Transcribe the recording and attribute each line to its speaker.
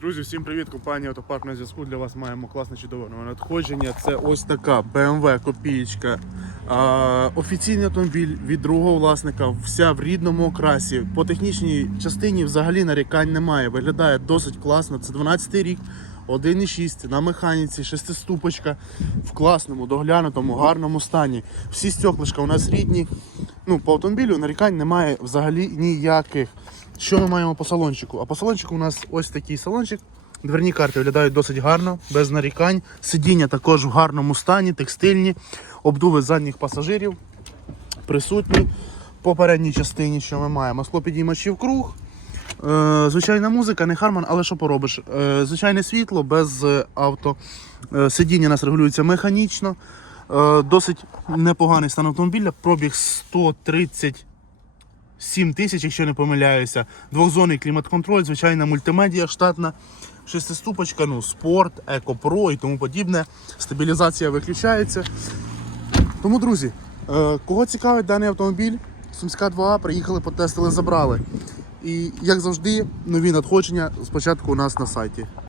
Speaker 1: Друзі, всім привіт! Компанія Автопарк на зв'язку. Для вас маємо класне чудове надходження. Це ось така BMW копієчка. Офіційний автомобіль від другого власника, вся в рідному окрасі. По технічній частині взагалі нарікань немає. Виглядає досить класно. Це 12 рік, 1,6 на механіці, шестиступочка в класному, доглянутому, гарному стані. Всі стеклишка у нас рідні. Ну, по автомобілю нарікань немає взагалі ніяких. Що ми маємо по салончику? А по салончику у нас ось такий салончик. Дверні карти виглядають досить гарно, без нарікань. Сидіння також в гарному стані, текстильні, обдуви задніх пасажирів присутні. По передній частині, що ми маємо? Склопідіймачів круг. Е, звичайна музика, не Харман, але що поробиш? Е, звичайне світло без е, авто. Сидіння у нас регулюється механічно. Досить непоганий стан автомобіля. Пробіг 130 7 тисяч, якщо не помиляюся. Двохзонний клімат-контроль, звичайна мультимедіа штатна, шестиступочка, ну, спорт, еко-про і тому подібне. Стабілізація виключається. Тому, друзі, е, кого цікавить даний автомобіль, Сумська 2А, приїхали, потестили, забрали. І як завжди, нові надходження спочатку у нас на сайті.